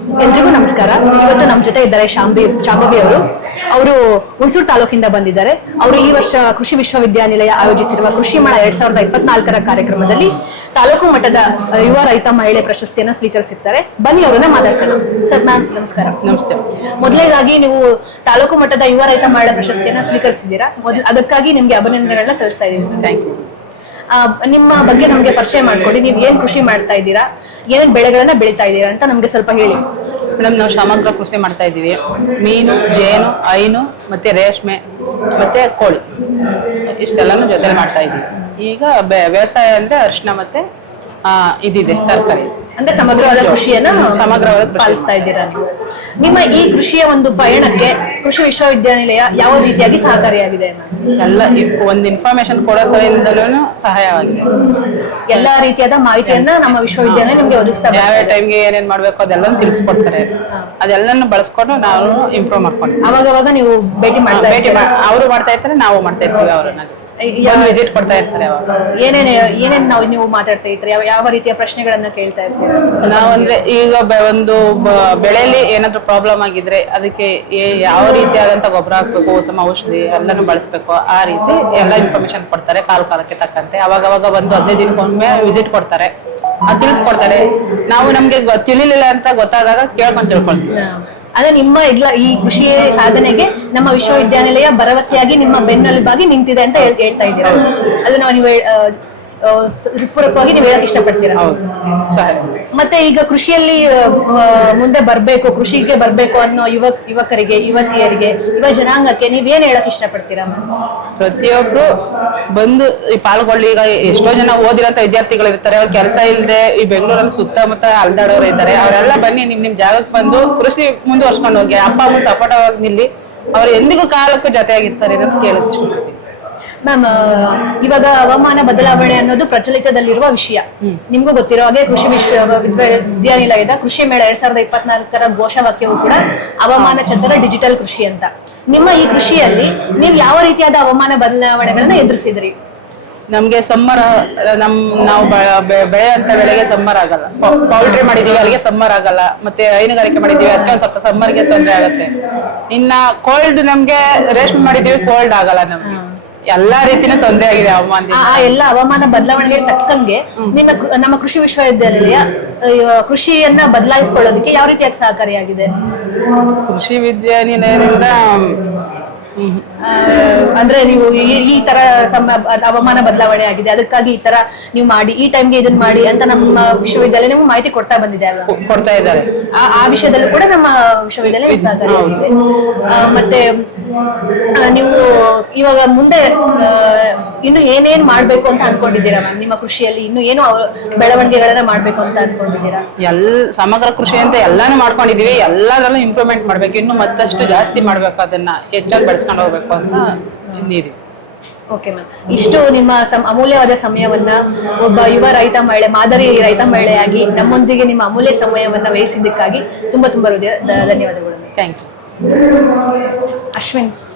ಎಲ್ರಿಗೂ ನಮಸ್ಕಾರ. ಇವತ್ತು ನಮ್ಮ ಜೊತೆ ಇದ್ದಾರೆ ಶಾಂಭವಿ ಅವರು ಹುಣಸೂರು ತಾಲೂಕಿಂದ ಬಂದಿದ್ದಾರೆ. ಅವರು ಈ ವರ್ಷ ಕೃಷಿ ವಿಶ್ವವಿದ್ಯಾನಿಲಯ ಆಯೋಜಿಸಿರುವ ಕೃಷಿ ಮೇಳ 2024ರ ಕಾರ್ಯಕ್ರಮದಲ್ಲಿ ತಾಲೂಕು ಮಟ್ಟದ ಯುವ ರೈತ ಮಹಿಳೆ ಪ್ರಶಸ್ತಿಯನ್ನು ಸ್ವೀಕರಿಸಿದ್ದಾರೆ. ಬನ್ನಿ ಅವರನ್ನ ಮಾತಾಡ್ಸೋಣ. ಸರ್ ಮ್ಯಾಮ್ ನಮಸ್ಕಾರ. ನಮಸ್ತೆ. ಮೊದಲನೇದಾಗಿ ನೀವು ತಾಲೂಕು ಮಟ್ಟದ ಯುವ ರೈತ ಮಹಿಳೆ ಪ್ರಶಸ್ತಿಯನ್ನ ಸ್ವೀಕರಿಸಿದ್ದೀರಾ. ಅದಕ್ಕಾಗಿ ನಿಮ್ಗೆ ಅಭಿನಂದನೆಗಳನ್ನ ಸಲ್ಲಿಸ್ತಾ ಇದೀವಿ. Thank you. ನಿಮ್ಮ ಬಗ್ಗೆ ನಮ್ಗೆ ಪರಿಚಯ ಮಾಡ್ಕೊಡಿ. ನೀವು ಏನ್ ಕೃಷಿ ಮಾಡ್ತಾ ಇದ್ದೀರಾ, ಏನೇನ್ ಬೆಳೆಗಳನ್ನ ಬೆಳೀತಾ ಇದ್ದೀರಾ ಅಂತ ನಮ್ಗೆ ಸ್ವಲ್ಪ ಹೇಳಿ. ಮೇಡಮ್, ನಾವು ಸಮಗ್ರ ಕೃಷಿ ಮಾಡ್ತಾ ಇದ್ದೀವಿ. ಮೀನು, ಜೇನು, ಹೈನು ಮತ್ತೆ ರೇಷ್ಮೆ ಮತ್ತೆ ಕೋಳಿ ಇಷ್ಟೆಲ್ಲಾನು ಜೊತೆ ಮಾಡ್ತಾ ಇದ್ದೀವಿ. ಈಗ ವ್ಯವಸಾಯ ಅಂದ್ರೆ ಅರಿಶಿನ ಮತ್ತೆ ಇದಿದೆ ತರಕಾರಿ, ಅಂದ್ರೆ ಸಮಗ್ರವಾದ ಕೃಷಿಯನ್ನ ಸಮಗ್ರವಾದ ಪಾಲಿಸ್ತಾ ಇದ್ದೀರಾ ನೀವು. ನಿಮ್ಮ ಈ ಕೃಷಿಯ ಒಂದು ಪಯಣಕ್ಕೆ ಕೃಷಿ ವಿಶ್ವವಿದ್ಯಾನಿಲಯ ಯಾವ ರೀತಿಯಾಗಿ ಸಹಕಾರಿಯಾಗಿದೆ? ಎಲ್ಲ ಒಂದು ಇನ್ಫಾರ್ಮೇಶನ್ ಕೊಡೋದ್ರಿಂದಲೂ ಸಹಾಯವಾಗಿದೆ. ಎಲ್ಲಾ ರೀತಿಯಾದ ಮಾಹಿತಿಯನ್ನ ನಮ್ಮ ವಿಶ್ವವಿದ್ಯಾಲಯ ನಿಮ್ಗೆ ಒದಗಿಸ್ತಾ, ಯಾವ ಟೈಮ್ಗೆ ಏನೇನ್ ಮಾಡ್ಬೇಕು ಅದೆಲ್ಲ ತಿಳಿಸ್ಕೊಡ್ತಾರೆ. ಅದೆಲ್ಲನ್ನು ಬಳಸ್ಕೊಂಡು ನಾವು ಇಂಪ್ರೂವ್ ಮಾಡ್ಕೊಂಡು ಅವಾಗ ನೀವು ಭೇಟಿ ಅವರು ಮಾಡ್ತಾ ಇರ್ತಾರೆ, ನಾವು ಮಾಡ್ತಾ ಇರ್ತೀವಿ. ಅವ್ರನ್ನ ವಿಸಿಟ್ ಕೊಡ್ತಾ ಇರ್ತಾರೆ. ಏನೇನ್ ನೀವು ಮಾತಾಡ್ತಾ ಇರ್ತೀರಿ? ಯಾವ ರೀತಿಯ ಪ್ರಶ್ನೆಗಳನ್ನ ಕೇಳ್ತಾ ಇರ್ತೀರಾ? ನಾವಂದ್ರೆ ಈಗ ಒಂದು ಬೆಳೆಯಲ್ಲಿ ಏನಾದ್ರು ಪ್ರಾಬ್ಲಮ್ ಆಗಿದ್ರೆ ಅದಕ್ಕೆ ಯಾವ ರೀತಿಯಾದಂತ ಗೊಬ್ಬರ ಹಾಕ್ಬೇಕು, ಉತ್ತಮ ಔಷಧಿ ಎಲ್ಲಾನು ಬಳಸ್ಬೇಕು, ಆ ರೀತಿ ಎಲ್ಲ ಇನ್ಫಾರ್ಮೇಶನ್ ಕೊಡ್ತಾರೆ. ಕಾಲಕ್ಕೆ ತಕ್ಕಂತೆ ಅವಾಗ ಬಂದು 15 ದಿನಕ್ಕೊಮ್ಮೆ ವಿಸಿಟ್ ಕೊಡ್ತಾರೆ, ತಿಳಿಸ್ಕೊಡ್ತಾರೆ. ನಾವು ನಮ್ಗೆ ತಿಳಿಲಿಲ್ಲ ಅಂತ ಗೊತ್ತಾದಾಗ ಕೇಳ್ಕೊಂಡು ತಿಳ್ಕೊಳ್ತೀವಿ. ಅದೇ ನಿಮ್ಮ ಈ ಕೃಷಿ ಸಾಧನೆಗೆ ನಮ್ಮ ವಿಶ್ವವಿದ್ಯಾನಿಲಯ ಭರವಸೆಯಾಗಿ ನಿಮ್ಮ ಬೆನ್ನೆಲುಬಾಗಿ ನಿಂತಿದೆ ಅಂತ ಹೇಳ್ತಾ ಇದ್ದೀರಾ. ಅದು ನೀವು ಪೂರಕವಾಗಿ ನೀವು ಹೇಳಕ್ ಇಷ್ಟಪಡ್ತೀರಾ? ಮತ್ತೆ ಈಗ ಕೃಷಿಯಲ್ಲಿ ಮುಂದೆ ಬರ್ಬೇಕು, ಕೃಷಿಗೆ ಬರ್ಬೇಕು ಅನ್ನೋ ಯುವಕರಿಗೆ, ಯುವತಿಯರಿಗೆ, ಯುವ ಜನಾಂಗಕ್ಕೆ ನೀವೇನ್ ಹೇಳಕ್ ಇಷ್ಟಪಡ್ತೀರಾ? ಪ್ರತಿಯೊಬ್ರು ಬಂದು ಈ ಪಾಲ್ಗೊಳ್ಳಿ. ಈಗ ಎಷ್ಟೋ ಜನ ಓದಿರೋಂತ ವಿದ್ಯಾರ್ಥಿಗಳು ಇರ್ತಾರೆ, ಅವ್ರ ಕೆಲಸ ಇಲ್ಲದೆ ಈ ಬೆಂಗಳೂರಲ್ಲಿ ಸುತ್ತಮುತ್ತ ಅಲ್ದಾಡೋರು ಇದ್ದಾರೆ. ಅವರೆಲ್ಲ ಬನ್ನಿ, ನಿಮ್ ಜಾಗಕ್ಕೆ ಬಂದು ಕೃಷಿ ಮುಂದುವರ್ಸ್ಕೊಂಡು ಹೋಗಿ. ಅಪ್ಪ ಅಮ್ಮ ಸಪೋರ್ಟ್ ಆಗಿ ನಿಲ್ಲಿ, ಅವ್ರು ಎಂದಿಗೂ ಕಾಲಕ್ಕೂ ಜೊತೆಯಾಗಿರ್ತಾರೆ ಅಂತ ಕೇಳಕ್ ಇಷ್ಟಪಡ್ತೀನಿ. ಮ್ಯಾಮ್, ಇವಾಗ ಹವಾಮಾನ ಬದಲಾವಣೆ ಅನ್ನೋದು ಪ್ರಚಲಿತದಲ್ಲಿರುವ ವಿಷಯ. ನಿಮ್ಗೂ ಗೊತ್ತಿರೋ ಹಾಗೆ ಕೃಷಿ ವಿಶ್ವವಿದ್ಯಾನಿಲಯದ ಕೃಷಿ ಮೇಳ 2024ರ ಘೋಷವಾಕ್ಯವು ಕೂಡ ಹವಾಮಾನ ಚಂದ್ರ ಡಿಜಿಟಲ್ ಕೃಷಿ ಅಂತ. ನಿಮ್ಮ ಈ ಕೃಷಿಯಲ್ಲಿ ನೀವು ಯಾವ ರೀತಿಯಾದ ಹವಾಮಾನ ಬದಲಾವಣೆಗಳನ್ನ ಎದುರಿಸಿದ್ರಿ? ನಮ್ಗೆ ಸಮ್ಮರ್ ನಾವು ಬೆಳೆಯಂತ ಬೆಳೆಗೆ ಸಮ್ಮರ್ ಆಗಲ್ಲ. ಪೌಲ್ಟ್ರಿ ಮಾಡಿದೀವಿ, ಅಲ್ಲಿಗೆ ಸಮ್ಮರ್ ಆಗಲ್ಲ. ಮತ್ತೆ ಹೈನುಗಾರಿಕೆ ಮಾಡಿದೀವಿ, ಅದಕ್ಕೆ ಸ್ವಲ್ಪ ಸಮ್ಮರ್ಗೆ ತೊಂದರೆ ಆಗತ್ತೆ. ಇನ್ನ ಕೋಲ್ಡ್, ನಮ್ಗೆ ರೇಷ್ಮೆ ಮಾಡಿದೀವಿ, ಕೋಲ್ಡ್ ಆಗಲ್ಲ. ನಮ್ಗೆ ಎಲ್ಲಾ ರೀತಿನೂ ತೊಂದರೆ ಆಗಿದೆ ಹವಾಮಾನ. ಎಲ್ಲ ಹವಾಮಾನ ಬದಲಾವಣೆಗೆ ತಕ್ಕಂಗೆ ನಮ್ಮ ಕೃಷಿ ವಿಶ್ವವಿದ್ಯಾನಿಲಯ ಕೃಷಿಯನ್ನ ಬದಲಾಯಿಸಿಕೊಳ್ಳೋದಕ್ಕೆ ಯಾವ ರೀತಿಯಾಗಿ ಸಹಕಾರಿಯಾಗಿದೆ? ಕೃಷಿ ವಿದ್ಯಾನಿಲಯದಿಂದ ಅಂದ್ರೆ ನೀವು ಈ ತರ ಹವಾಮಾನ ಬದಲಾವಣೆ ಆಗಿದೆ, ಅದಕ್ಕಾಗಿ ಈ ತರ ನೀವು ಮಾಡಿ, ಈ ಟೈಮ್ಗೆ ಇದನ್ನ ಮಾಡಿ ಅಂತ ನಮ್ಮ ವಿಶ್ವವಿದ್ಯಾಲಯ ನಿಮ್ಗೆ ಮಾಹಿತಿ ಕೊಡ್ತಾ ಬಂದಿದೆ ಅಲ್ವಾ? ಕೊಡ್ತಾ ಇದ್ದಾರೆ. ಆ ವಿಷಯದಲ್ಲೂ ಕೂಡ ನಮ್ಮ ವಿಶ್ವವಿದ್ಯಾಲಯ ಸಹಕಾರಿಯಾಗಿದೆ. ಮತ್ತೆ ನೀವು ಇವಾಗ ಮುಂದೆ ಇನ್ನು ಏನೇನ್ ಮಾಡ್ಬೇಕು ಅಂತ ಅನ್ಕೊಂಡಿದ್ದೀರಾ ಮ್ಯಾಮ್? ನಿಮ್ಮ ಕೃಷಿಯಲ್ಲಿ ಇನ್ನು ಏನು ಬೆಳವಣಿಗೆಗಳನ್ನ ಮಾಡ್ಬೇಕು ಅಂತ ಅನ್ಕೊಂಡಿದ್ದೀರಾ? ಸಮಗ್ರ ಕೃಷಿ ಅಂತ ಎಲ್ಲಾನು ಮಾಡ್ಕೊಂಡಿದೀವಿ. ಎಲ್ಲದರಲ್ಲೂ ಇಂಪ್ರೂವ್ಮೆಂಟ್ ಮಾಡ್ಬೇಕು, ಇನ್ನು ಮತ್ತಷ್ಟು ಜಾಸ್ತಿ ಮಾಡ್ಬೇಕು, ಅದನ್ನ ಹೆಚ್ಚಾಗಿ ಬೆಳೆಸ್ಕೊಂಡು ಹೋಗ್ಬೇಕು ಅಂತ ಇದೆ. ಓಕೆ ಮ್ಯಾಮ್, ಇಷ್ಟು ನಿಮ್ಮ ಅಮೂಲ್ಯವಾದ ಸಮಯವನ್ನ ಒಬ್ಬ ಯುವ ರೈತ ಮಹಿಳೆ, ಮಾದರಿ ರೈತ ಮಹಿಳೆಯಾಗಿ ನಮ್ಮೊಂದಿಗೆ ನಿಮ್ಮ ಅಮೂಲ್ಯ ಸಮಯವನ್ನ ವಹಿಸಿದ್ದಕ್ಕಾಗಿ ತುಂಬಾ ಹೃದಯ ಧನ್ಯವಾದಗಳು. Thank you. ಅಶ್ವಿನ್.